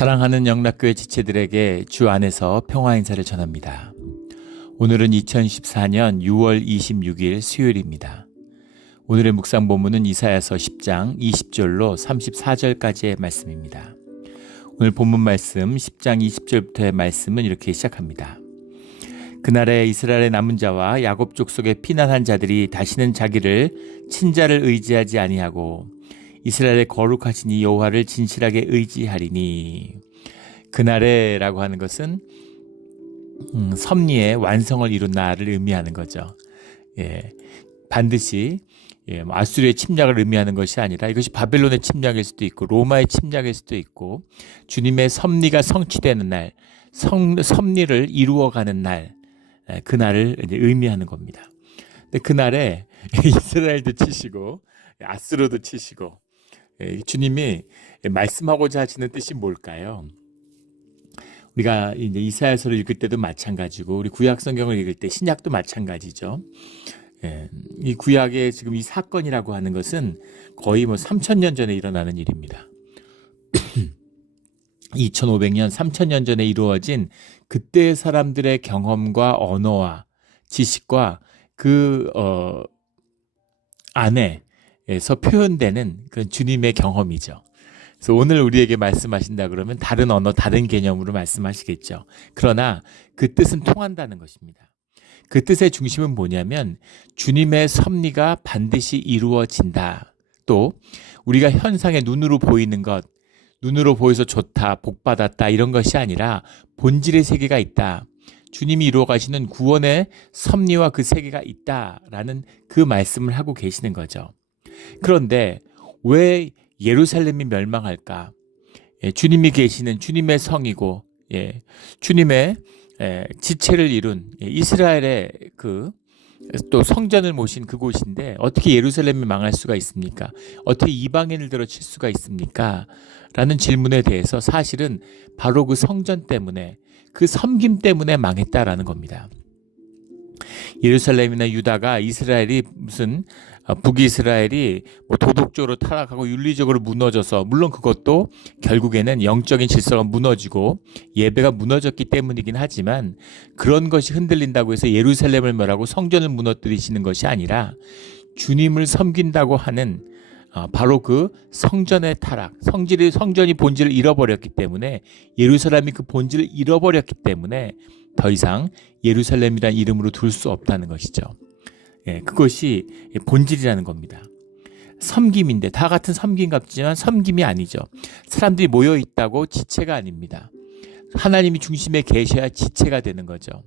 사랑하는 영락교회 지체들에게 주 안에서 평화 인사를 전합니다. 오늘은 2014년 6월 26일 수요일입니다. 오늘의 묵상 본문은 이사야서 10장 20절로 34절까지의 말씀입니다. 오늘 본문 말씀 10장 20절부터의 말씀은 이렇게 시작합니다. 그날에 이스라엘의 남은 자와 야곱 족속의 피난한 자들이 다시는 자기를 친자를 의지하지 아니하고 이스라엘의 거룩하신 여호와를 진실하게 의지하리니. 그날에라고 하는 것은 섭리의 완성을 이룬 날을 의미하는 거죠. 반드시 아수르의 침략을 의미하는 것이 아니라 이것이 바벨론의 침략일 수도 있고 로마의 침략일 수도 있고 주님의 섭리가 성취되는 날, 섭리를 이루어가는 날, 그날을 의미하는 겁니다. 근데 그날에 이스라엘도 치시고 아수르도 치시고 주님이 말씀하고자 하시는 뜻이 뭘까요? 우리가 이제 이사야서를 읽을 때도 마찬가지고 우리 구약 성경을 읽을 때 신약도 마찬가지죠. 이 구약의 지금 이 사건이라고 하는 것은 거의 3000년 전에 일어나는 일입니다. 2500년, 3000년 전에 이루어진 그때의 사람들의 경험과 언어와 지식과 그 안에서 표현되는 그 주님의 경험이죠. 그래서 오늘 우리에게 말씀하신다 그러면 다른 언어, 다른 개념으로 말씀하시겠죠. 그러나 그 뜻은 통한다는 것입니다. 그 뜻의 중심은 뭐냐면 주님의 섭리가 반드시 이루어진다. 또 우리가 현상의 눈으로 보이는 것, 눈으로 보여서 좋다, 복받았다 이런 것이 아니라 본질의 세계가 있다. 주님이 이루어 가시는 구원의 섭리와 그 세계가 있다라는 그 말씀을 하고 계시는 거죠. 그런데 왜 예루살렘이 멸망할까? 주님이 계시는 주님의 성이고 주님의 지체를 이룬 이스라엘의 또 성전을 모신 그곳인데 어떻게 예루살렘이 망할 수가 있습니까? 어떻게 이방인을 들어칠 수가 있습니까? 라는 질문에 대해서 사실은 바로 그 성전 때문에 그 섬김 때문에 망했다라는 겁니다. 예루살렘이나 유다가 이스라엘이 무슨 북이스라엘이 도덕적으로 타락하고 윤리적으로 무너져서 물론 그것도 결국에는 영적인 질서가 무너지고 예배가 무너졌기 때문이긴 하지만 그런 것이 흔들린다고 해서 예루살렘을 멸하고 성전을 무너뜨리시는 것이 아니라 주님을 섬긴다고 하는 바로 그 성전의 타락, 성전이 본질을 잃어버렸기 때문에 예루살렘이 그 본질을 잃어버렸기 때문에 더 이상 예루살렘이라는 이름으로 둘 수 없다는 것이죠. 그것이 본질이라는 겁니다. 섬김인데 다 같은 섬김 같지만 섬김이 아니죠. 사람들이 모여 있다고 지체가 아닙니다. 하나님이 중심에 계셔야 지체가 되는 거죠.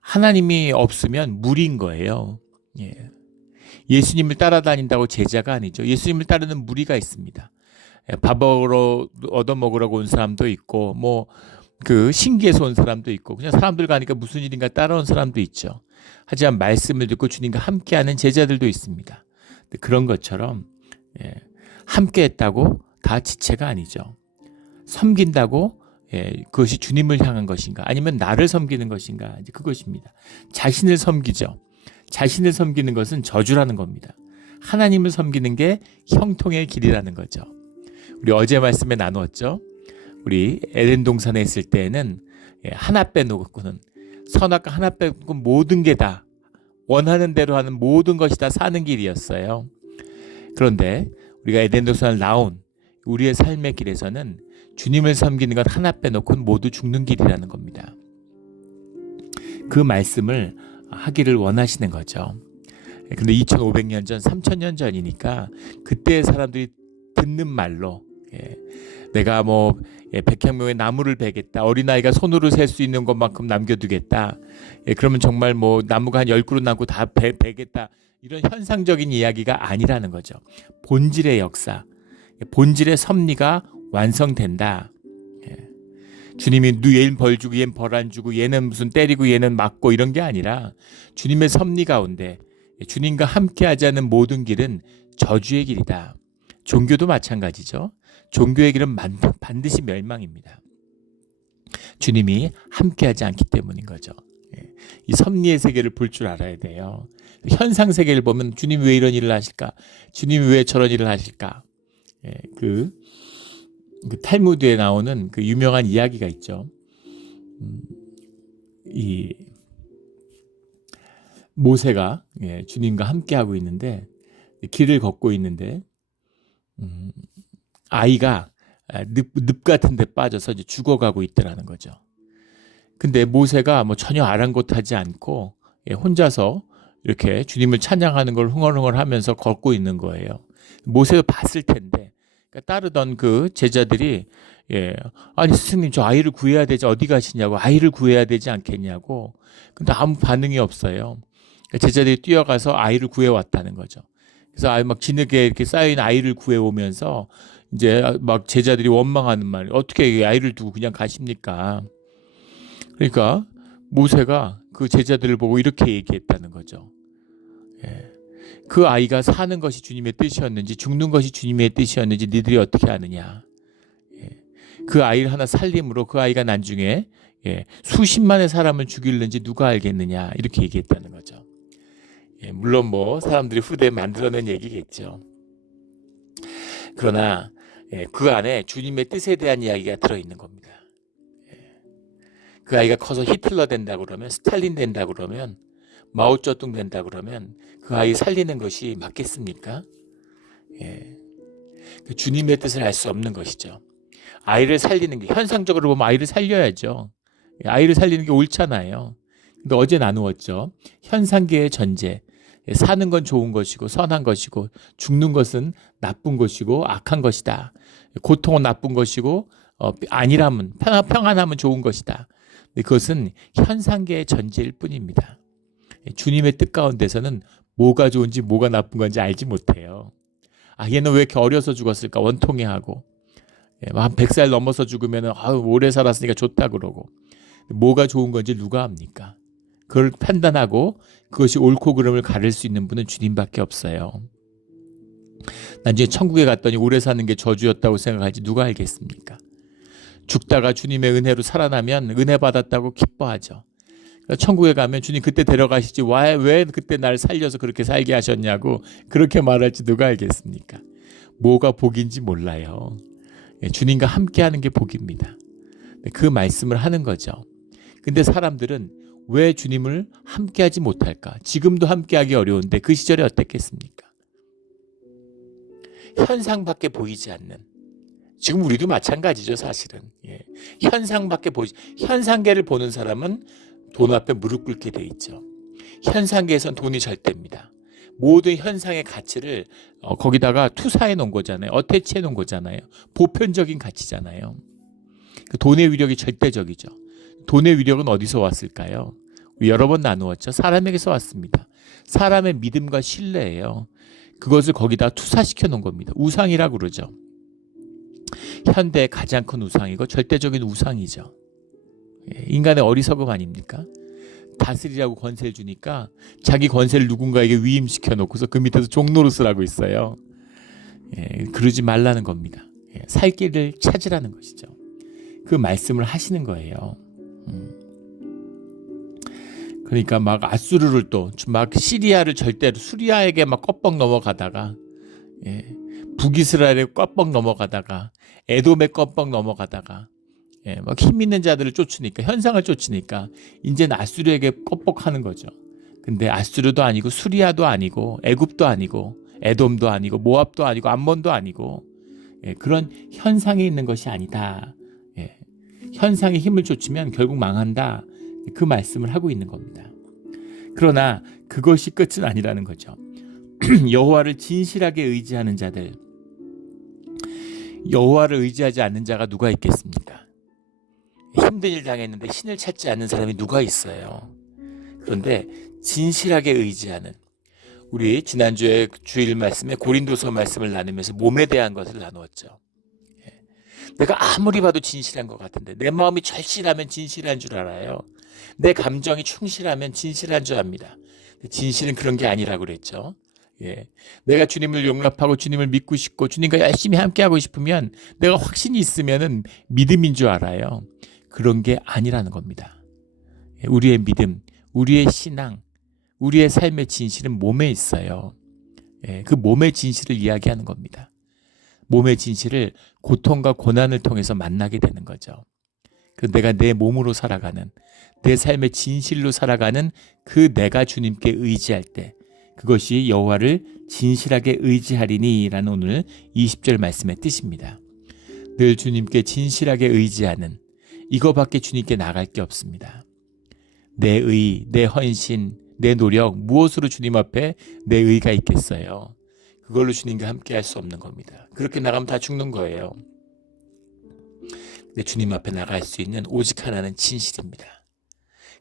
하나님이 없으면 무리인 거예요. 예수님을 따라다닌다고 제자가 아니죠. 예수님을 따르는 무리가 있습니다. 밥으로 얻어먹으라고 온 사람도 있고 신기해서 온 사람도 있고 그냥 사람들 가니까 무슨 일인가 따라온 사람도 있죠. 하지만 말씀을 듣고 주님과 함께하는 제자들도 있습니다. 그런 것처럼 함께했다고 다 지체가 아니죠. 섬긴다고 그것이 주님을 향한 것인가 아니면 나를 섬기는 것인가 이제 그것입니다. 자신을 섬기죠. 자신을 섬기는 것은 저주라는 겁니다. 하나님을 섬기는 게 형통의 길이라는 거죠. 우리 어제 말씀에 나누었죠. 우리 에덴 동산에 있을 때에는 하나 빼놓고는 선악과 하나 빼고 모든 게 다 원하는 대로 하는 모든 것이 다 사는 길이었어요. 그런데 우리가 에덴 동산을 나온 우리의 삶의 길에서는 주님을 섬기는 것 하나 빼놓고는 모두 죽는 길이라는 겁니다. 그 말씀을 하기를 원하시는 거죠. 근데 2500년 전, 3000년 전이니까 그때의 사람들이 듣는 말로 내가 100평명의 나무를 베겠다. 어린아이가 손으로 셀 수 있는 것만큼 남겨두겠다. 그러면 정말 나무가 한 10그루 남고 다 베겠다. 이런 현상적인 이야기가 아니라는 거죠. 본질의 역사, 본질의 섭리가 완성된다. 주님이 얘는 벌 주고 얘는 벌 안 주고 얘는 무슨 때리고 얘는 맞고 이런 게 아니라 주님의 섭리 가운데 주님과 함께하지 않는 모든 길은 저주의 길이다. 종교도 마찬가지죠. 종교의 길은 반드시 멸망입니다. 주님이 함께하지 않기 때문인 거죠. 이 섭리의 세계를 볼 줄 알아야 돼요. 현상 세계를 보면 주님이 왜 이런 일을 하실까? 주님이 왜 저런 일을 하실까? 예, 그 탈무드에 나오는 그 유명한 이야기가 있죠. 이 모세가 주님과 함께하고 있는데 길을 걷고 있는데 아이가 늪 같은 데 빠져서 이제 죽어가고 있더라는 거죠. 근데 모세가 뭐 전혀 아랑곳하지 않고 혼자서 이렇게 주님을 찬양하는 걸 흥얼흥얼 하면서 걷고 있는 거예요. 모세도 봤을 텐데 그러니까 따르던 그 제자들이 아니 스승님 저 아이를 구해야 되지 어디 가시냐고 아이를 구해야 되지 않겠냐고. 근데 아무 반응이 없어요. 그러니까 제자들이 뛰어가서 아이를 구해왔다는 거죠. 그래서 아이 막 진흙에 이렇게 쌓여있는 아이를 구해오면서 이제 막 제자들이 원망하는 말 어떻게 아이를 두고 그냥 가십니까? 그러니까 모세가 그 제자들을 보고 이렇게 얘기했다는 거죠. 그 아이가 사는 것이 주님의 뜻이었는지 죽는 것이 주님의 뜻이었는지 니들이 어떻게 아느냐. 그 아이를 하나 살림으로 그 아이가 나중에 수십만의 사람을 죽이는지 누가 알겠느냐 이렇게 얘기했다는 거죠. 물론 뭐 사람들이 후대에 만들어낸 얘기겠죠. 그러나 그 안에 주님의 뜻에 대한 이야기가 들어있는 겁니다. 그 아이가 커서 히틀러 된다 그러면 스탈린 된다 그러면 마오쩌둥 된다 그러면 그 아이 살리는 것이 맞겠습니까? 그 주님의 뜻을 알 수 없는 것이죠. 아이를 살리는 게 현상적으로 보면 아이를 살려야죠. 아이를 살리는 게 옳잖아요. 근데 어제 나누었죠. 현상계의 전제. 사는 건 좋은 것이고 선한 것이고 죽는 것은 나쁜 것이고 악한 것이다. 고통은 나쁜 것이고 안일함은 평안함은 좋은 것이다. 근데 그것은 현상계의 전제일 뿐입니다. 주님의 뜻 가운데서는 뭐가 좋은지 뭐가 나쁜 건지 알지 못해요. 얘는 왜 이렇게 어려서 죽었을까 원통해하고 한 100살 넘어서 죽으면 오래 살았으니까 좋다 그러고 뭐가 좋은 건지 누가 압니까? 그걸 판단하고 그것이 옳고 그름을 가릴 수 있는 분은 주님밖에 없어요. 나중에 천국에 갔더니 오래 사는 게 저주였다고 생각할지 누가 알겠습니까? 죽다가 주님의 은혜로 살아나면 은혜 받았다고 기뻐하죠. 그러니까 천국에 가면 주님 그때 데려가시지 왜 그때 날 살려서 그렇게 살게 하셨냐고 그렇게 말할지 누가 알겠습니까? 뭐가 복인지 몰라요. 주님과 함께하는 게 복입니다. 그 말씀을 하는 거죠. 근데 사람들은 왜 주님을 함께하지 못할까? 지금도 함께하기 어려운데 그 시절에 어땠겠습니까? 현상밖에 보이지 않는. 지금 우리도 마찬가지죠, 사실은. 현상밖에 현상계를 보는 사람은 돈 앞에 무릎 꿇게 돼 있죠. 현상계에선 돈이 절대입니다. 모든 현상의 가치를 거기다가 투사해 놓은 거잖아요. 어태치해 놓은 거잖아요. 보편적인 가치잖아요. 그 돈의 위력이 절대적이죠. 돈의 위력은 어디서 왔을까요? 여러 번 나누었죠. 사람에게서 왔습니다. 사람의 믿음과 신뢰예요. 그것을 거기다 투사시켜 놓은 겁니다. 우상이라고 그러죠. 현대의 가장 큰 우상이고 절대적인 우상이죠. 인간의 어리석음 아닙니까? 다스리라고 권세를 주니까 자기 권세를 누군가에게 위임시켜 놓고서 그 밑에서 종노릇을 하고 있어요. 그러지 말라는 겁니다. 살 길을 찾으라는 것이죠. 그 말씀을 하시는 거예요. 그러니까 막 아수르를 또 막 시리아를 절대로 수리아에게 막 껍벅 넘어가다가 북이스라엘에 껍벅 넘어가다가 에돔에 껍벅 넘어가다가 막 힘 있는 자들을 쫓으니까 현상을 쫓으니까 이제는 아수르에게 껍벅하는 거죠. 근데 아수르도 아니고 수리아도 아니고 애굽도 아니고 에돔도 아니고 모압도 아니고 암몬도 아니고 그런 현상이 있는 것이 아니다. 현상의 힘을 쫓으면 결국 망한다. 그 말씀을 하고 있는 겁니다. 그러나 그것이 끝은 아니라는 거죠. 여호와를 진실하게 의지하는 자들, 여호와를 의지하지 않는 자가 누가 있겠습니까? 힘든 일 당했는데 신을 찾지 않는 사람이 누가 있어요? 그런데 진실하게 의지하는, 우리 지난주에 주일 말씀에 고린도서 말씀을 나누면서 몸에 대한 것을 나누었죠. 내가 아무리 봐도 진실한 것 같은데 내 마음이 절실하면 진실한 줄 알아요. 내 감정이 충실하면 진실한 줄 압니다. 진실은 그런 게 아니라고 그랬죠. 내가 주님을 용납하고 주님을 믿고 싶고 주님과 열심히 함께하고 싶으면 내가 확신이 있으면 믿음인 줄 알아요. 그런 게 아니라는 겁니다. 우리의 믿음, 우리의 신앙, 우리의 삶의 진실은 몸에 있어요. 그 몸의 진실을 이야기하는 겁니다. 몸의 진실을 고통과 고난을 통해서 만나게 되는 거죠. 그 내가 내 몸으로 살아가는, 내 삶의 진실로 살아가는 그 내가 주님께 의지할 때, 그것이 여호와를 진실하게 의지하리니 라는 오늘 20절 말씀의 뜻입니다. 늘 주님께 진실하게 의지하는, 이거밖에 주님께 나갈 게 없습니다. 내 의, 내 헌신, 내 노력, 무엇으로 주님 앞에 내 의가 있겠어요? 그걸로 주님과 함께 할 수 없는 겁니다. 그렇게 나가면 다 죽는 거예요. 근데 주님 앞에 나갈 수 있는 오직 하나는 진실입니다.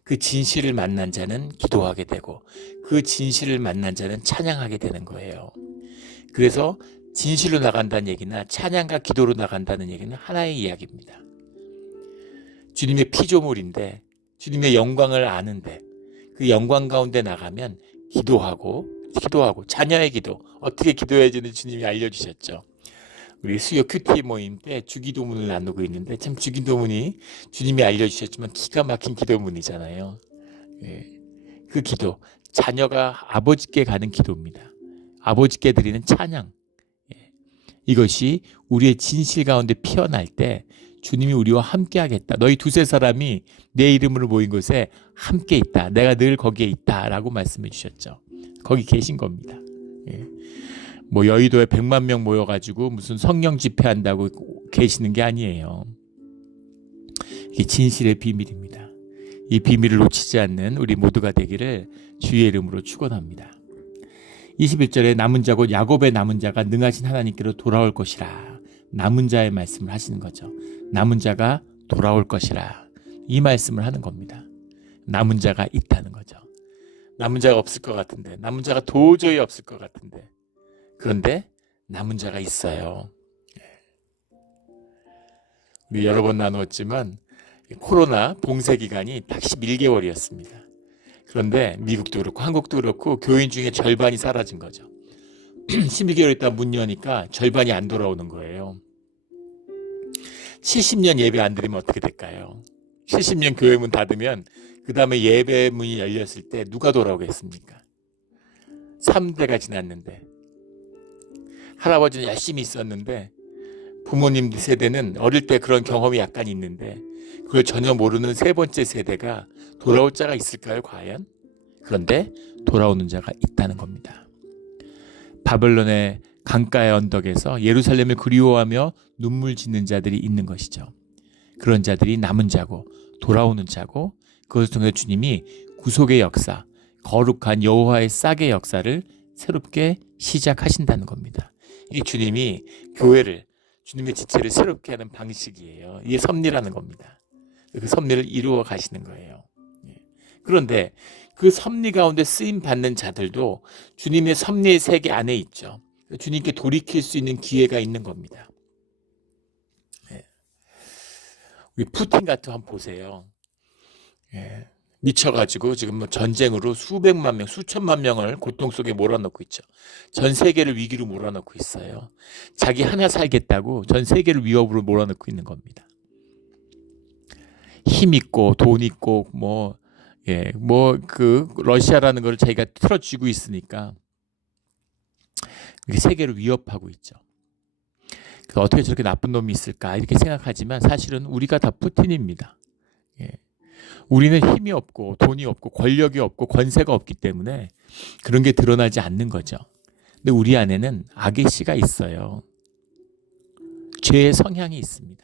그 진실을 만난 자는 기도하게 되고, 그 진실을 만난 자는 찬양하게 되는 거예요. 그래서 진실로 나간다는 얘기나 찬양과 기도로 나간다는 얘기는 하나의 이야기입니다. 주님의 피조물인데, 주님의 영광을 아는데, 그 영광 가운데 나가면 기도하고 자녀의 기도, 어떻게 기도해야 되는지 주님이 알려주셨죠. 우리 수요 큐티 모임 때 주기도문을 나누고 있는데, 참 주기도문이 주님이 알려주셨지만 기가 막힌 기도문이잖아요. 그 기도, 자녀가 아버지께 가는 기도입니다. 아버지께 드리는 찬양, 이것이 우리의 진실 가운데 피어날 때 주님이 우리와 함께 하겠다. 너희 두세 사람이 내 이름으로 모인 곳에 함께 있다. 내가 늘 거기에 있다 라고 말씀해 주셨죠. 거기 계신 겁니다. 뭐 여의도에 100만 명 모여가지고 무슨 성령 집회한다고 계시는 게 아니에요. 이게 진실의 비밀입니다. 이 비밀을 놓치지 않는 우리 모두가 되기를 주의 이름으로 축원합니다. 21절에 남은 자 곧 야곱의 남은 자가 능하신 하나님께로 돌아올 것이라, 남은 자의 말씀을 하시는 거죠. 남은 자가 돌아올 것이라, 이 말씀을 하는 겁니다. 남은 자가 있다는 거죠. 남은 자가 없을 것 같은데, 남은 자가 도저히 없을 것 같은데, 그런데 남은 자가 있어요. 우리 여러 번 나누었지만 코로나 봉쇄 기간이 딱 11개월이었습니다. 그런데 미국도 그렇고 한국도 그렇고 교인 중에 절반이 사라진 거죠. 12개월 있다 문 여니까 절반이 안 돌아오는 거예요. 70년 예배 안 드리면 어떻게 될까요? 70년 교회 문 닫으면 그 다음에 예배 문이 열렸을 때 누가 돌아오겠습니까? 3대가 지났는데, 할아버지는 열심히 있었는데 부모님 세대는 어릴 때 그런 경험이 약간 있는데 그걸 전혀 모르는 세 번째 세대가 돌아올 자가 있을까요, 과연? 그런데 돌아오는 자가 있다는 겁니다. 바벨론의 강가의 언덕에서 예루살렘을 그리워하며 눈물 짓는 자들이 있는 것이죠. 그런 자들이 남은 자고 돌아오는 자고, 그것을 통해 주님이 구속의 역사, 거룩한 여호와의 싹의 역사를 새롭게 시작하신다는 겁니다. 이게 주님이 교회를, 주님의 지체를 새롭게 하는 방식이에요. 이게 섭리라는 겁니다. 그 섭리를 이루어 가시는 거예요. 그런데 그 섭리 가운데 쓰임 받는 자들도 주님의 섭리의 세계 안에 있죠. 주님께 돌이킬 수 있는 기회가 있는 겁니다. 우리 푸틴 같은 한 보세요. 미쳐가지고 지금 뭐 전쟁으로 수백만 명, 수천만 명을 고통 속에 몰아넣고 있죠. 전 세계를 위기로 몰아넣고 있어요. 자기 하나 살겠다고 전 세계를 위협으로 몰아넣고 있는 겁니다. 힘 있고 돈 있고 그 러시아라는 걸 자기가 틀어쥐고 있으니까 세계를 위협하고 있죠. 어떻게 저렇게 나쁜 놈이 있을까 이렇게 생각하지만 사실은 우리가 다 푸틴입니다. 우리는 힘이 없고 돈이 없고 권력이 없고 권세가 없기 때문에 그런 게 드러나지 않는 거죠. 근데 우리 안에는 악의 씨가 있어요. 죄의 성향이 있습니다.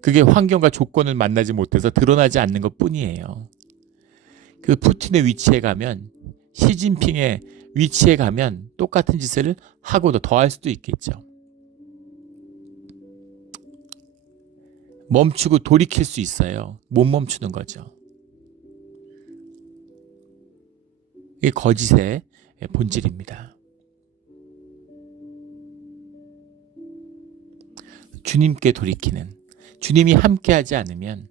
그게 환경과 조건을 만나지 못해서 드러나지 않는 것 뿐이에요. 그 푸틴의 위치에 가면, 시진핑의 위치에 가면 똑같은 짓을 하고도 더 할 수도 있겠죠. 멈추고 돌이킬 수 있어요. 못 멈추는 거죠. 이게 거짓의 본질입니다. 주님께 돌이키는, 주님이 함께하지 않으면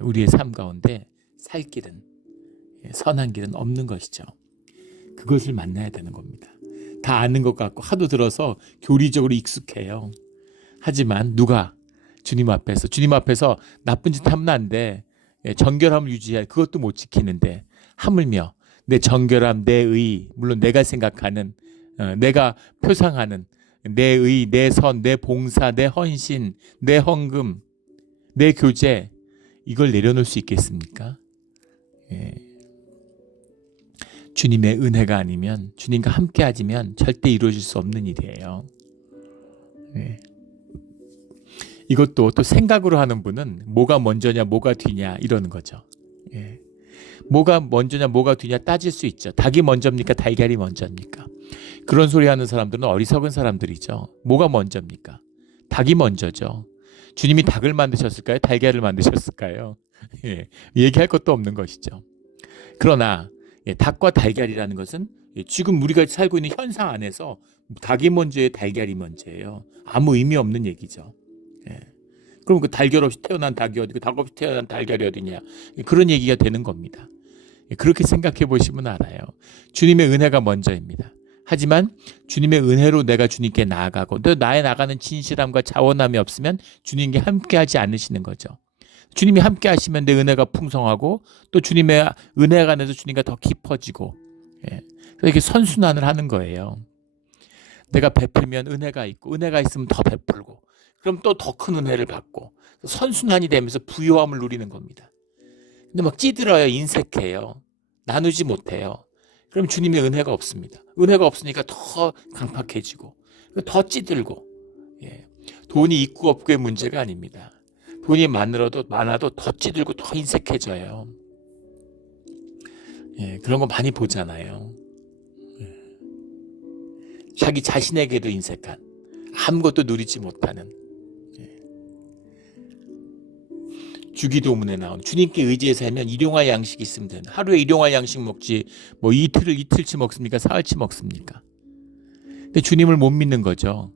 우리의 삶 가운데 살 길은, 선한 길은 없는 것이죠. 그것을 만나야 되는 겁니다. 다 아는 것 같고 하도 들어서 교리적으로 익숙해요. 하지만 누가 주님 앞에서 나쁜 짓 하면 안 돼. 정결함을 유지해야, 그것도 못 지키는데 하물며 내 정결함, 내 의, 물론 내가 생각하는, 내가 표상하는 내 의, 내 선, 내 봉사, 내 헌신, 내 헌금, 내 교제, 이걸 내려놓을 수 있겠습니까? 예. 주님의 은혜가 아니면, 주님과 함께 하지면 절대 이루어질 수 없는 일이에요. 예. 이것도 또 생각으로 하는 분은 뭐가 먼저냐 뭐가 뒤냐 이러는 거죠. 예. 뭐가 먼저냐 뭐가 뒤냐 따질 수 있죠. 닭이 먼저입니까 달걀이 먼저입니까? 그런 소리 하는 사람들은 어리석은 사람들이죠. 뭐가 먼저입니까? 닭이 먼저죠. 주님이 닭을 만드셨을까요? 달걀을 만드셨을까요? 예. 얘기할 것도 없는 것이죠. 그러나 닭과 달걀이라는 것은 지금 우리가 살고 있는 현상 안에서 닭이 먼저예요 달걀이 먼저예요. 아무 의미 없는 얘기죠. 예. 그럼 그 달걀 없이 태어난 닭이 어디고 닭 없이 태어난 달걀이 어디냐 그런 얘기가 되는 겁니다. 그렇게 생각해 보시면 알아요. 주님의 은혜가 먼저입니다. 하지만 주님의 은혜로 내가 주님께 나아가고 또 나의 나가는 진실함과 자원함이 없으면 주님께 함께하지 않으시는 거죠. 주님이 함께하시면 내 은혜가 풍성하고 또 주님의 은혜가 안에서 주님과 더 깊어지고 이렇게 선순환을 하는 거예요. 내가 베풀면 은혜가 있고 은혜가 있으면 더 베풀고 그럼 또 더 큰 은혜를 받고 선순환이 되면서 부요함을 누리는 겁니다. 근데 막 찌들어요. 인색해요. 나누지 못해요. 그럼 주님의 은혜가 없습니다. 은혜가 없으니까 더 강팍해지고 더 찌들고 돈이 있고 없고의 문제가 아닙니다. 돈이 많아도 더 찌들고 더 인색해져요. 그런 거 많이 보잖아요. 자기 자신에게도 인색한 아무것도 누리지 못하는 주기도문에 나온 주님께 의지해서 하면 일용할 양식이 있으면 되는 하루에 일용할 양식 먹지 뭐 이틀치 먹습니까? 사흘치 먹습니까? 근데 주님을 못 믿는 거죠.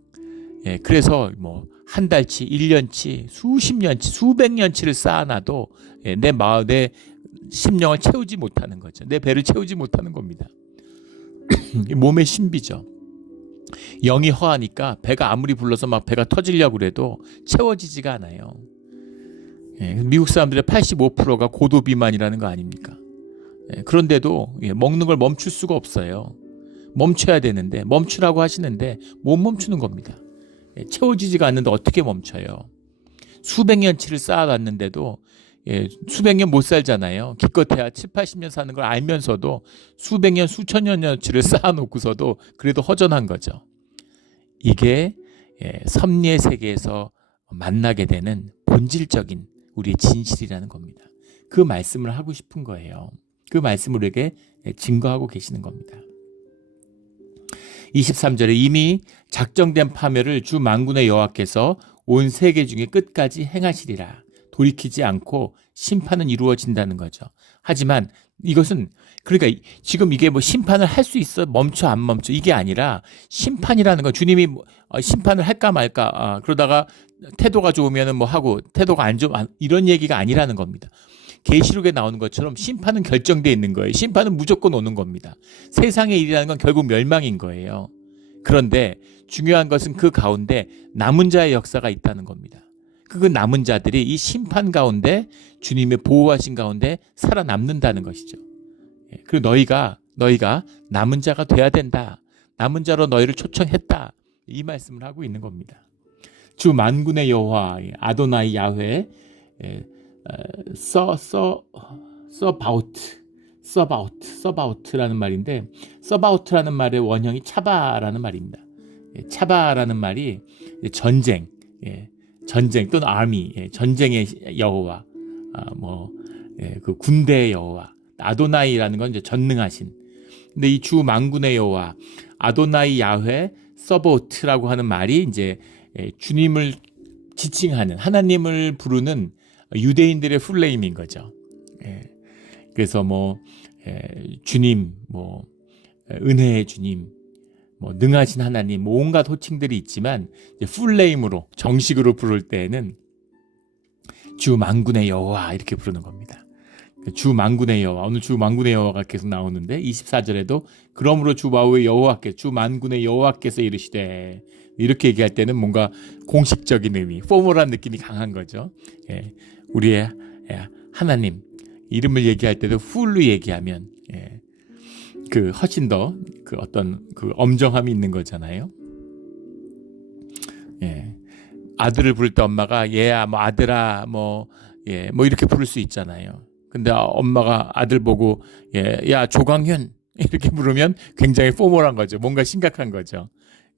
그래서 뭐 한 달치, 1년치, 수십 년치, 수백 년치를 쌓아놔도 내 마음, 내 심령을 채우지 못하는 거죠. 내 배를 채우지 못하는 겁니다. 몸의 신비죠. 영이 허하니까 배가 아무리 불러서 막 배가 터지려고 그래도 채워지지가 않아요. 미국 사람들의 85%가 고도 비만이라는 거 아닙니까? 그런데도 먹는 걸 멈출 수가 없어요. 멈춰야 되는데 멈추라고 하시는데 못 멈추는 겁니다. 채워지지가 않는데 어떻게 멈춰요? 수백 년치를 쌓아놨는데도 수백 년 못 살잖아요. 기껏해야 7, 80년 사는 걸 알면서도 수백 년, 수천 년치를 쌓아놓고서도 그래도 허전한 거죠. 이게 섭리의 세계에서 만나게 되는 본질적인 우리의 진실이라는 겁니다. 그 말씀을 하고 싶은 거예요. 그 말씀을 우리에게 증거하고 계시는 겁니다. 23절에 이미 작정된 파멸을 주 만군의 여호와께서 온 세계 중에 끝까지 행하시리라. 돌이키지 않고 심판은 이루어진다는 거죠. 하지만 이것은 그러니까 지금 이게 뭐 심판을 할 수 있어 멈춰 안 멈춰 이게 아니라 심판이라는 건 주님이 심판을 할까 말까 그러다가 태도가 좋으면 뭐 하고 태도가 안 좋으면 이런 얘기가 아니라는 겁니다. 계시록에 나오는 것처럼 심판은 결정되어 있는 거예요. 심판은 무조건 오는 겁니다. 세상의 일이라는 건 결국 멸망인 거예요. 그런데 중요한 것은 그 가운데 남은 자의 역사가 있다는 겁니다. 그 남은 자들이 이 심판 가운데 주님의 보호하신 가운데 살아남는다는 것이죠. 그리고 너희가 남은 자가 돼야 된다. 남은 자로 너희를 초청했다. 이 말씀을 하고 있는 겁니다. 주 만군의 여호와 아도나이 야훼 서바우트라는 말인데 서바우트라는 말의 원형이 차바라는 말입니다. 차바라는 말이 전쟁 또는 아미 전쟁의 여호와 그 군대의 여호와 아도나이라는 건 이제 전능하신. 근데 이 주 만군의 여호와 아도나이 야훼 서바우트라고 하는 말이 이제 주님을 지칭하는 하나님을 부르는 유대인들의 풀네임인 거죠. 그래서 주님, 은혜의 주님, 능하신 하나님, 온갖 호칭들이 있지만 풀네임으로 정식으로 부를 때에는 주 만군의 여호와 이렇게 부르는 겁니다. 주 만군의 여호와, 오늘 주 만군의 여호와가 계속 나오는데 24절에도 그러므로 주 만군의 여호와께서 이르시되 이렇게 얘기할 때는 뭔가 공식적인 의미, 포멀한 느낌이 강한 거죠. 우리의 하나님 이름을 얘기할 때도 풀로 얘기하면 그 훨씬 더 그 어떤 그 엄정함이 있는 거잖아요. 예. 아들을 부를 때 엄마가 얘야 뭐 아들아 뭐 예, 뭐 이렇게 부를 수 있잖아요. 근데 엄마가 아들 보고 야 조광현 이렇게 부르면 굉장히 포멀한 거죠. 뭔가 심각한 거죠.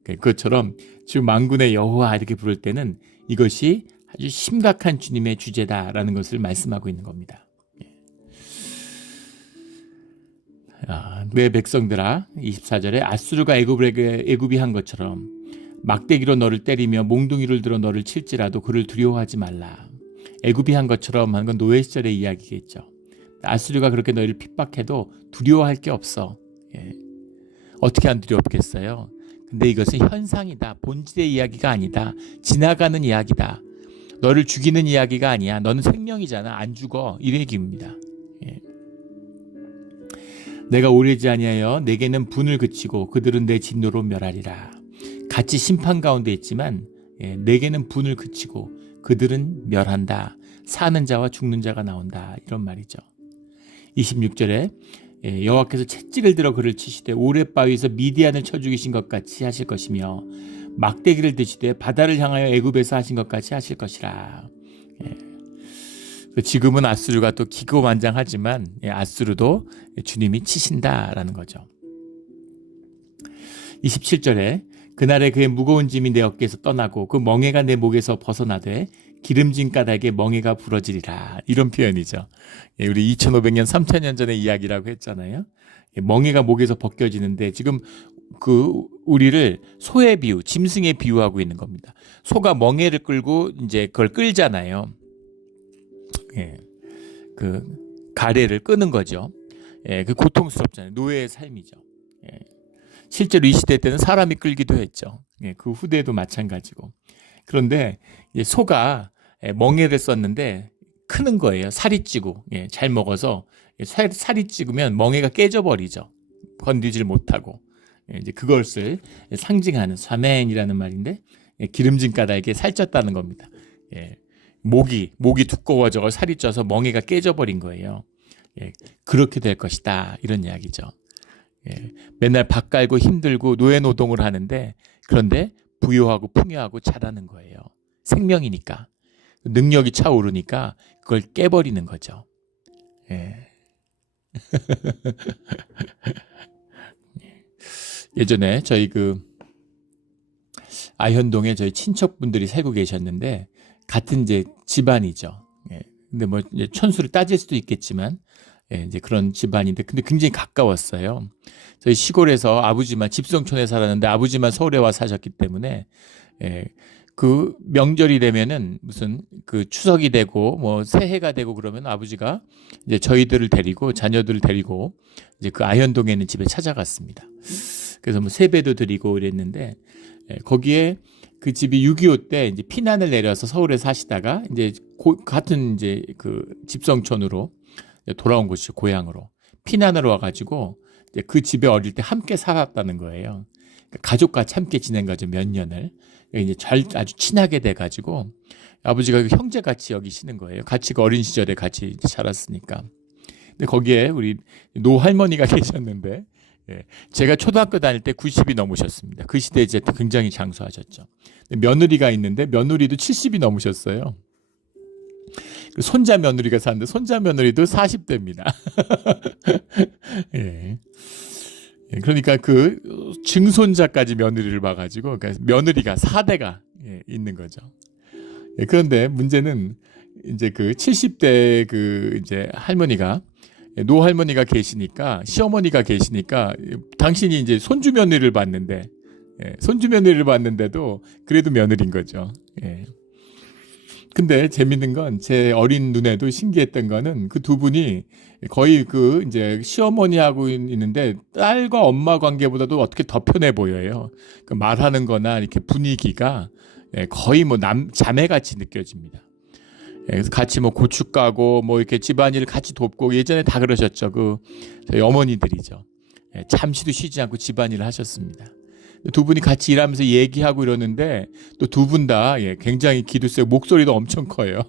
그것처럼 지금 만군의 여호와 이렇게 부를 때는 이것이 아주 심각한 주님의 주제다라는 것을 말씀하고 있는 겁니다. 내 백성들아 24절에 아수르가 애굽에게 애굽이 한 것처럼 막대기로 너를 때리며 몽둥이를 들어 너를 칠지라도 그를 두려워하지 말라. 애굽이 한 것처럼 하는 건 노예 시절의 이야기겠죠. 아수르가 그렇게 너희를 핍박해도 두려워할 게 없어. 예. 어떻게 안 두렵겠어요? 근데 이것은 현상이다. 본질의 이야기가 아니다. 지나가는 이야기다. 너를 죽이는 이야기가 아니야. 너는 생명이잖아. 안 죽어. 이 얘기입니다. 예. 내가 오래지 아니하여 내게는 분을 그치고 그들은 내 진노로 멸하리라. 같이 심판 가운데 있지만 내게는 분을 그치고 그들은 멸한다. 사는 자와 죽는 자가 나온다. 이런 말이죠. 26절에 여호와께서 채찍을 들어 그를 치시되 오랫바위에서 미디안을 쳐 죽이신 것 같이 하실 것이며 막대기를 드시되 바다를 향하여 애굽에서 하신 것 같이 하실 것이라. 지금은 아수르가 또 기고만장하지만 아수르도 주님이 치신다라는 거죠. 27절에 그날에 그의 무거운 짐이 내 어깨에서 떠나고 그 멍에가 내 목에서 벗어나되 기름진 까닭에 멍에가 부러지리라. 이런 표현이죠. 우리 2500년 3000년 전의 이야기라고 했잖아요. 멍에가 목에서 벗겨지는데 지금 우리를 소의 비유, 짐승에 비유하고 있는 겁니다. 소가 멍에를 끌고 이제 그걸 끌잖아요. 그 가래를 끄는 거죠. 그 고통스럽잖아요. 노예의 삶이죠. 실제로 이 시대 때는 사람이 끌기도 했죠. 그 후대도 마찬가지고. 그런데 이제 소가 멍에를 썼는데 크는 거예요. 살이 찌고 잘 먹어서 살이 찌으면 멍에가 깨져버리죠. 건드질 못하고. 이제 그것을 상징하는 사멘이라는 말인데 기름진 까닭에 살쪘다는 겁니다. 목이 두꺼워져 살이 쪄서 멍에가 깨져버린 거예요. 그렇게 될 것이다. 이런 이야기죠. 맨날 밥 갈고 힘들고 노예 노동을 하는데 그런데 부유하고 풍요하고 잘하는 거예요. 생명이니까. 능력이 차오르니까 그걸 깨버리는 거죠. 예전에 저희 아현동에 저희 친척분들이 살고 계셨는데 같은 이제 집안이죠. 근데 뭐 이제 천수를 따질 수도 있겠지만 이제 그런 집안인데 근데 굉장히 가까웠어요. 저희 시골에서 아버지만 집성촌에 살았는데 아버지만 서울에 와 사셨기 때문에 그 명절이 되면은 무슨 그 추석이 되고 뭐 새해가 되고 그러면 아버지가 이제 저희들을 데리고 자녀들을 데리고 이제 그 아현동에 있는 집에 찾아갔습니다. 그래서 뭐 세배도 드리고 이랬는데 거기에 그 집이 6.25 때 이제 피난을 내려서 서울에 사시다가 이제 같은 이제 그 집성촌으로 돌아온 곳이 고향으로 피난을 와가지고 이제 그 집에 어릴 때 함께 살았다는 거예요. 그러니까 가족같이 함께 지낸 거죠, 몇 년을. 이제 아주 친하게 돼가지고 아버지가 형제같이 여기시는 거예요. 같이 그 어린 시절에 같이 자랐으니까. 근데 거기에 우리 노할머니가 계셨는데 제가 초등학교 다닐 때 90이 넘으셨습니다. 그 시대에 이제 굉장히 장수하셨죠. 며느리가 있는데 며느리도 70이 넘으셨어요. 손자 며느리가 사는데 손자 며느리도 40대입니다. 그러니까 그 증손자까지 며느리를 봐가지고 그러니까 며느리가 4대가 있는 거죠. 그런데 문제는 이제 그 70대 그 이제 할머니가 노할머니가 계시니까 시어머니가 계시니까 당신이 이제 손주 며느리를 봤는데 손주 며느리를 봤는데도 그래도 며느리인 거죠. 근데 재밌는 건 제 어린 눈에도 신기했던 거는 그 두 분이 거의 그 이제 시어머니하고 있는데 딸과 엄마 관계보다도 어떻게 더 편해 보여요. 그 말하는 거나 이렇게 분위기가 거의 뭐 자매같이 느껴집니다. 그래서 같이 뭐 고추 까고 뭐 이렇게 집안일을 같이 돕고 예전에 다 그러셨죠. 저희 어머니들이죠. 잠시도 쉬지 않고 집안일을 하셨습니다. 두 분이 같이 일하면서 얘기하고 이러는데 또 두 분 다 굉장히 기도 세고 목소리도 엄청 커요.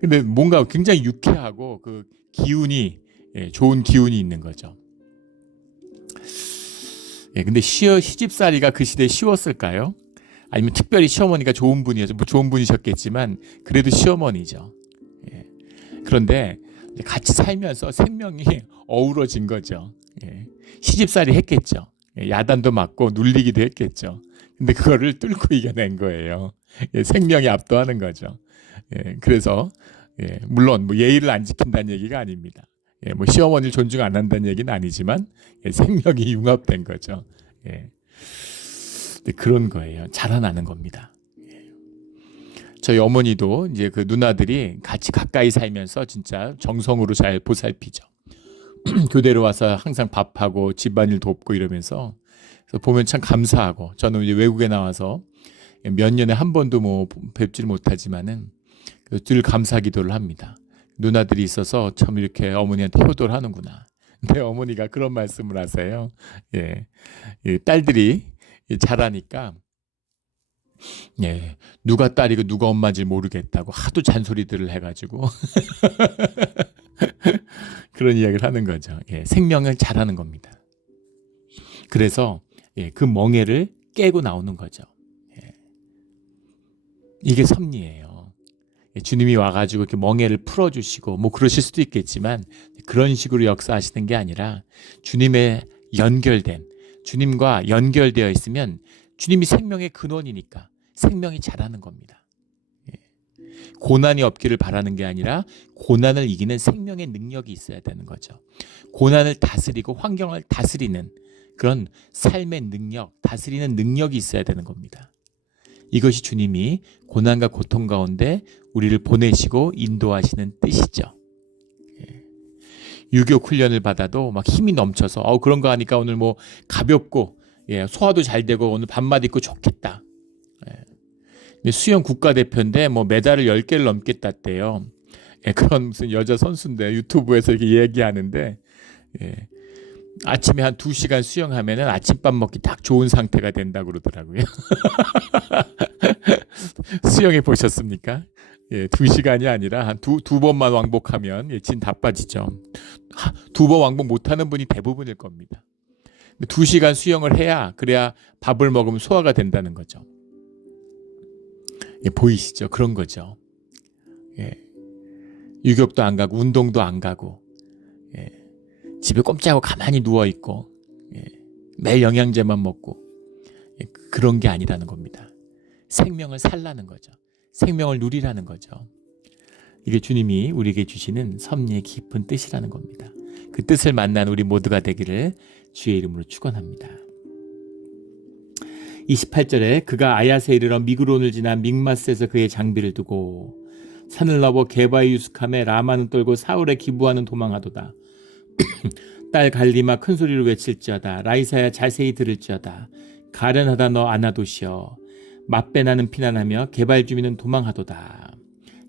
근데 뭔가 굉장히 유쾌하고 그 기운이 좋은 기운이 있는 거죠. 근데 시집살이가 그 시대에 쉬웠을까요? 아니면 특별히 시어머니가 좋은 분이어서 뭐 좋은 분이셨겠지만 그래도 시어머니죠. 예. 그런데 같이 살면서 생명이 어우러진 거죠. 예. 시집살이 했겠죠. 예. 야단도 맞고 눌리기도 했겠죠. 근데 그거를 뚫고 이겨낸 거예요. 예. 생명이 압도하는 거죠. 예. 그래서 예. 물론 뭐 예의를 안 지킨다는 얘기가 아닙니다. 예. 뭐 시어머니를 존중 안 한다는 얘기는 아니지만 예. 생명이 융합된 거죠. 예. 그런 거예요. 자라나는 겁니다. 저희 어머니도 이제 그 누나들이 같이 가까이 살면서 진짜 정성으로 잘 보살피죠. 교대로 와서 항상 밥하고 집안일 돕고 이러면서 그래서 보면 참 감사하고 저는 이제 외국에 나와서 몇 년에 한 번도 뭐 뵙지를 못하지만은 늘 감사 기도를 합니다. 누나들이 있어서 참 이렇게 어머니한테 효도를 하는구나. 근데 어머니가 그런 말씀을 하세요. 예, 딸들이 잘하니까 예, 누가 딸이고 누가 엄마인지 모르겠다고 하도 잔소리들을 해가지고 그런 이야기를 하는 거죠. 예, 생명을 잘하는 겁니다. 그래서 예, 그 멍에를 깨고 나오는 거죠. 예, 이게 섭리예요. 예, 주님이 와가지고 이렇게 멍에를 풀어주시고 뭐 그러실 수도 있겠지만 그런 식으로 역사하시는 게 아니라 주님의 연결된 주님과 연결되어 있으면 주님이 생명의 근원이니까 생명이 자라는 겁니다. 고난이 없기를 바라는 게 아니라 고난을 이기는 생명의 능력이 있어야 되는 거죠. 고난을 다스리고 환경을 다스리는 그런 삶의 능력, 다스리는 능력이 있어야 되는 겁니다. 이것이 주님이 고난과 고통 가운데 우리를 보내시고 인도하시는 뜻이죠. 유교 훈련을 받아도 막 힘이 넘쳐서 그런 거 하니까 오늘 뭐 가볍고 소화도 잘 되고 오늘 밥맛 있고 좋겠다. 근데 수영 국가대표인데 뭐 메달을 10개를 넘게 땄대요. 그런 무슨 여자 선수인데 유튜브에서 이렇게 얘기하는데 아침에 한 2시간 수영하면은 아침밥 먹기 딱 좋은 상태가 된다고 그러더라고요. 수영해 보셨습니까? 2시간이 아니라 한 두 번만 왕복하면 진 다 빠지죠. 2번 왕복 못하는 분이 대부분일 겁니다. 2시간 수영을 해야 그래야 밥을 먹으면 소화가 된다는 거죠. 보이시죠? 그런 거죠. 유격도 안 가고 운동도 안 가고 집에 꼼짝하고 가만히 누워있고 매일 영양제만 먹고 그런 게 아니라는 겁니다. 생명을 살라는 거죠. 생명을 누리라는 거죠. 이게 주님이 우리에게 주시는 섭리의 깊은 뜻이라는 겁니다. 그 뜻을 만난 우리 모두가 되기를 주의 이름으로 축원합니다. 28절에 그가 아야세 이르러 미그론을 지나 믹마스에서 그의 장비를 두고 산을 넘어 게바의 유숙함에 라마는 떨고 사울에 기부하는 도망하도다. 딸 갈리마 큰 소리로 외칠지어다. 라이사야 자세히 들을지어다. 가련하다 너 아나도시여. 맛배나는 피난하며 게발 주민은 도망하도다.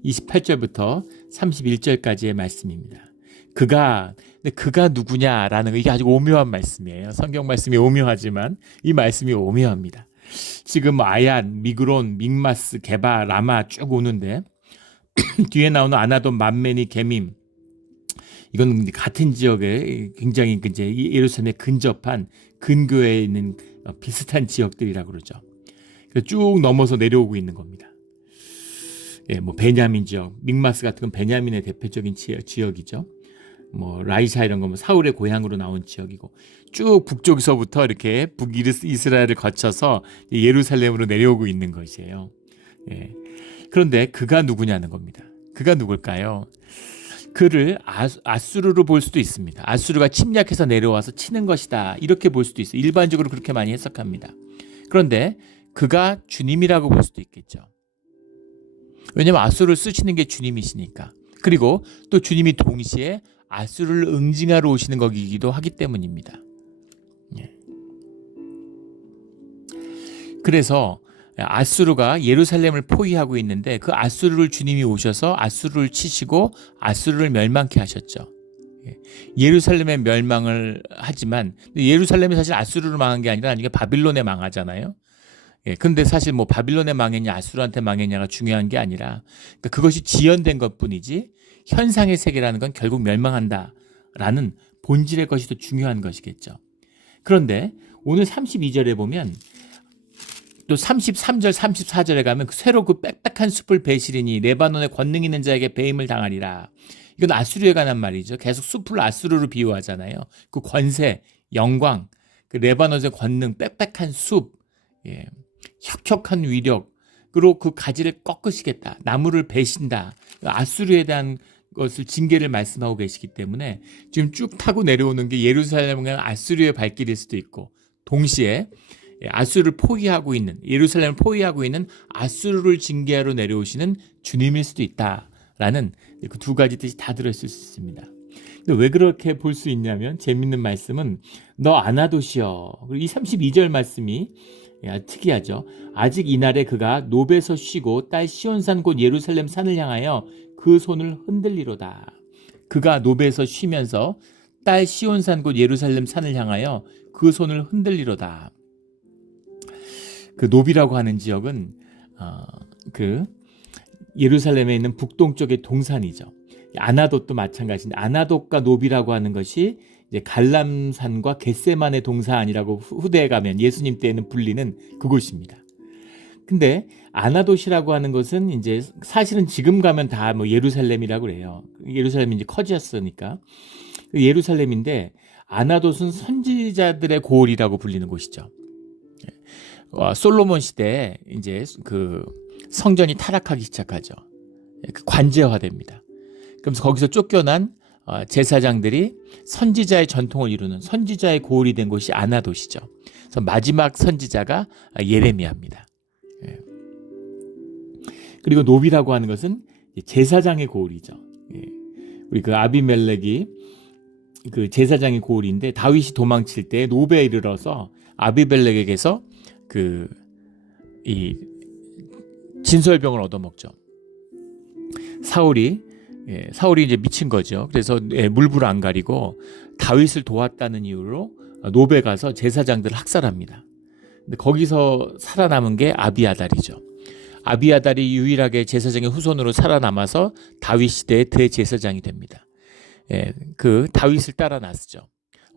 28절부터 31절까지의 말씀입니다. 그가 누구냐라는 거 이게 아주 오묘한 말씀이에요. 성경 말씀이 오묘하지만 이 말씀이 오묘합니다. 지금 아얀, 미그론, 믹마스, 게바, 라마 쭉 오는데 뒤에 나오는 아나돈, 만메니, 게밈 이건 같은 지역에 굉장히 이제 예루살렘에 근접한 근교에 있는 비슷한 지역들이라고 그러죠. 쭉 넘어서 내려오고 있는 겁니다. 뭐 베냐민 지역, 믹마스 같은 건 베냐민의 대표적인 지역이죠. 뭐 라이샤 이런 건 사울의 고향으로 나온 지역이고 쭉 북쪽에서부터 이렇게 북이스라엘을 거쳐서 예루살렘으로 내려오고 있는 것이에요. 그런데 그가 누구냐는 겁니다. 그가 누굴까요? 그를 아수르로 볼 수도 있습니다. 아수르가 침략해서 내려와서 치는 것이다. 이렇게 볼 수도 있어요. 일반적으로 그렇게 많이 해석합니다. 그런데 그가 주님이라고 볼 수도 있겠죠. 왜냐하면 아수르를 쓰시는 게 주님이시니까. 그리고 또 주님이 동시에 아수르를 응징하러 오시는 거기도 하기 때문입니다. 그래서 아수르가 예루살렘을 포위하고 있는데 그 아수르를 주님이 오셔서 아수르를 치시고 아수르를 멸망케 하셨죠. 예루살렘의 멸망을 하지만 예루살렘이 사실 아수르로 망한 게 아니라 나중에 바빌론에 망하잖아요. 근데 사실 뭐 바빌론에 망했냐 아수르한테 망했냐가 중요한 게 아니라 그러니까 그것이 지연된 것뿐이지 현상의 세계라는 건 결국 멸망한다라는 본질의 것이 더 중요한 것이겠죠. 그런데 오늘 32절에 보면 또 33절 34절에 가면 새로 그 빽빽한 숲을 베시리니 레바논의 권능 있는 자에게 배임을 당하리라. 이건 아수르에 관한 말이죠. 계속 숲을 아수르로 비유하잖아요. 그 권세, 영광, 그 레바논의 권능, 빽빽한 숲, 예, 혁혁한 위력으로 그 가지를 꺾으시겠다. 나무를 베신다. 아수르에 대한 것을 징계를 말씀하고 계시기 때문에 지금 쭉 타고 내려오는 게 예루살렘과 아수르의 발길일 수도 있고, 동시에 아수르를 포위하고 있는, 예루살렘을 포위하고 있는 아수르를 징계하러 내려오시는 주님일 수도 있다라는 그 두 가지 뜻이 다 들어있을 수 있습니다. 근데 왜 그렇게 볼 수 있냐면, 재밌는 말씀은 너 아나도시여. 그리고 이 32절 말씀이 특이하죠. 아직 이날에 그가 노베에서 쉬고 딸 시온산 곧 예루살렘 산을 향하여 그 손을 흔들리로다. 그가 노베에서 쉬면서 딸 시온산 곧 예루살렘 산을 향하여 그 손을 흔들리로다. 그 노비라고 하는 지역은 그 예루살렘에 있는 북동쪽의 동산이죠. 아나돗도 마찬가지인데, 아나돗과 노비라고 하는 것이 이제 갈람산과 겟세만의 동산이라고 후대에 가면 예수님 때에는 불리는 그곳입니다. 근데 아나돗이라고 하는 것은 이제 사실은 지금 가면 다 뭐 예루살렘이라고 그래요. 예루살렘이 이제 커졌으니까. 예루살렘인데 아나돗은 선지자들의 고을이라고 불리는 곳이죠. 솔로몬 시대에 이제 그 성전이 타락하기 시작하죠. 관제화됩니다. 그래서 거기서 쫓겨난 제사장들이 선지자의 전통을 이루는 선지자의 고을이 된 곳이 아나돗이죠. 그래서 마지막 선지자가 예레미야입니다. 그리고 노비라고 하는 것은 제사장의 고을이죠. 우리 그 아비멜렉이 그 제사장의 고을인데, 다윗이 도망칠 때 노베에 이르러서 아비멜렉에게서 이 진설병을 얻어먹죠. 사울이 이제 미친 거죠. 그래서 물불 안 가리고 다윗을 도왔다는 이유로 노베 가서 제사장들을 학살합니다. 근데 거기서 살아남은 게 아비아달이죠. 아비아달이 유일하게 제사장의 후손으로 살아남아서 다윗 시대의 대제사장이 됩니다. 그 다윗을 따라 나서죠.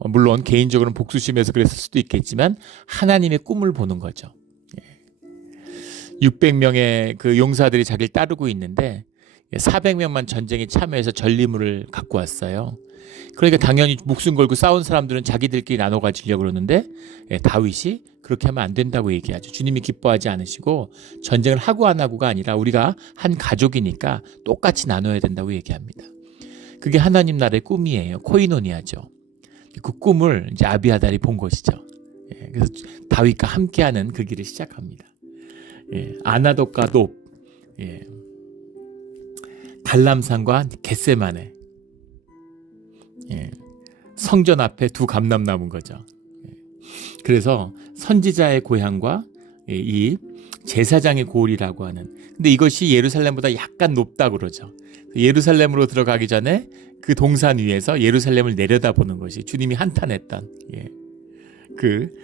물론 개인적으로는 복수심에서 그랬을 수도 있겠지만 하나님의 꿈을 보는 거죠. 600명의 그 용사들이 자기를 따르고 있는데 400명만 전쟁에 참여해서 전리물을 갖고 왔어요. 그러니까 당연히 목숨 걸고 싸운 사람들은 자기들끼리 나눠 가지려고 그러는데 다윗이 그렇게 하면 안 된다고 얘기하죠. 주님이 기뻐하지 않으시고 전쟁을 하고 안 하고가 아니라 우리가 한 가족이니까 똑같이 나눠야 된다고 얘기합니다. 그게 하나님 나라의 꿈이에요. 코이노니아죠. 그 꿈을 이제 아비아달이 본 것이죠. 그래서 다윗과 함께하는 그 길을 시작합니다. 아나돗과 높, 갈람산과 겟세만에, 성전 앞에 두 감람나무인 거죠. 그래서 선지자의 고향과 이 제사장의 고을이라고 하는, 근데 이것이 예루살렘보다 약간 높다 그러죠. 예루살렘으로 들어가기 전에 그 동산 위에서 예루살렘을 내려다보는 것이 주님이 한탄했던 그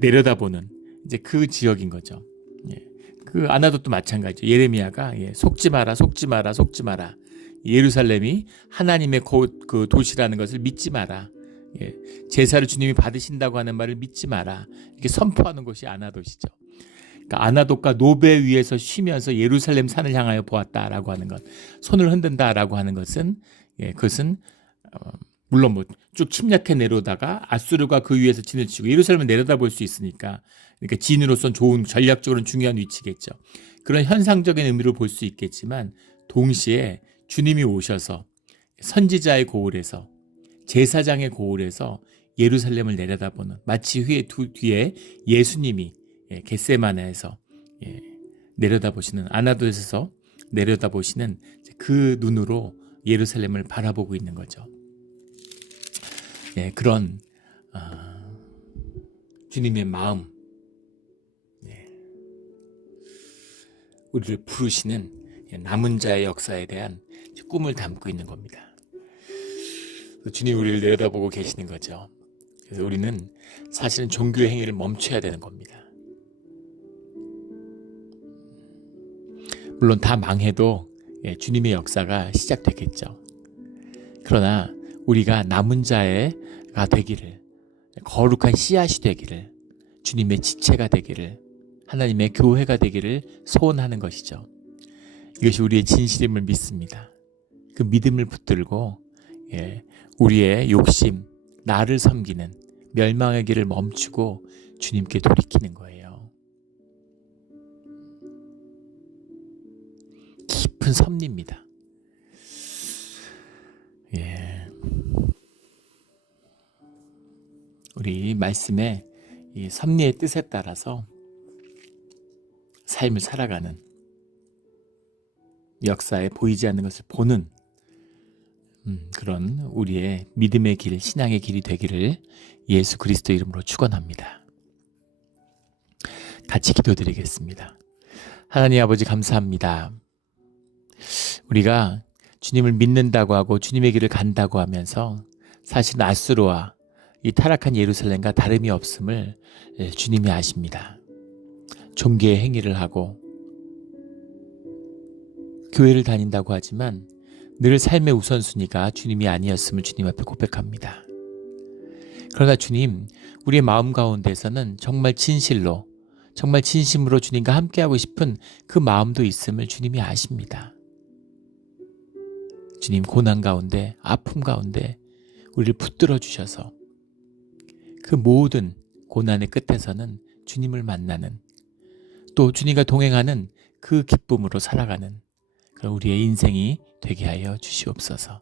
내려다보는 이제 그 지역인 거죠. 그 아나돗도 마찬가지죠. 예레미야가 속지 마라, 속지 마라, 속지 마라. 예루살렘이 하나님의 그 도시라는 것을 믿지 마라. 제사를 주님이 받으신다고 하는 말을 믿지 마라. 이렇게 선포하는 것이 아나돗이죠. 그러니까 아나돗과 노베 위에서 쉬면서 예루살렘 산을 향하여 보았다라고 하는 것, 손을 흔든다라고 하는 것은 그것은 물론 뭐 쭉 침략해 내려오다가 아수르가 그 위에서 진을 치고 예루살렘을 내려다볼 수 있으니까, 그러니까 진으로서는 좋은, 전략적으로는 중요한 위치겠죠. 그런 현상적인 의미로 볼 수 있겠지만 동시에 주님이 오셔서 선지자의 고을에서, 제사장의 고을에서 예루살렘을 내려다보는, 마치 뒤에 예수님이 겟세마네에서 내려다보시는, 아나돗에서 내려다보시는 그 눈으로 예루살렘을 바라보고 있는 거죠. 그런 주님의 마음, 우리를 부르시는 남은 자의 역사에 대한 꿈을 담고 있는 겁니다. 주님이 우리를 내려다보고 계시는 거죠. 그래서 우리는 사실은 종교의 행위를 멈춰야 되는 겁니다. 물론 다 망해도 주님의 역사가 시작되겠죠. 그러나 우리가 남은 자가 되기를, 거룩한 씨앗이 되기를, 주님의 지체가 되기를 하나님의 교회가 되기를 소원하는 것이죠. 이것이 우리의 진실임을 믿습니다. 그 믿음을 붙들고 우리의 욕심, 나를 섬기는 멸망의 길을 멈추고 주님께 돌이키는 거예요. 깊은 섭리입니다. 우리 말씀의 이 섭리의 뜻에 따라서 삶을 살아가는, 역사에 보이지 않는 것을 보는 그런 우리의 믿음의 길, 신앙의 길이 되기를 예수 그리스도 이름으로 축원합니다. 같이 기도드리겠습니다. 하나님 아버지 감사합니다. 우리가 주님을 믿는다고 하고 주님의 길을 간다고 하면서 사실 낫수로와 이 타락한 예루살렘과 다름이 없음을 주님이 아십니다. 종교의 행위를 하고 교회를 다닌다고 하지만 늘 삶의 우선순위가 주님이 아니었음을 주님 앞에 고백합니다. 그러나 주님, 우리의 마음 가운데서는 정말 진실로, 정말 진심으로 주님과 함께하고 싶은 그 마음도 있음을 주님이 아십니다. 주님, 고난 가운데, 아픔 가운데 우리를 붙들어 주셔서 그 모든 고난의 끝에서는 주님을 만나는, 또 주님과 동행하는 그 기쁨으로 살아가는 그런 우리의 인생이 되게 하여 주시옵소서.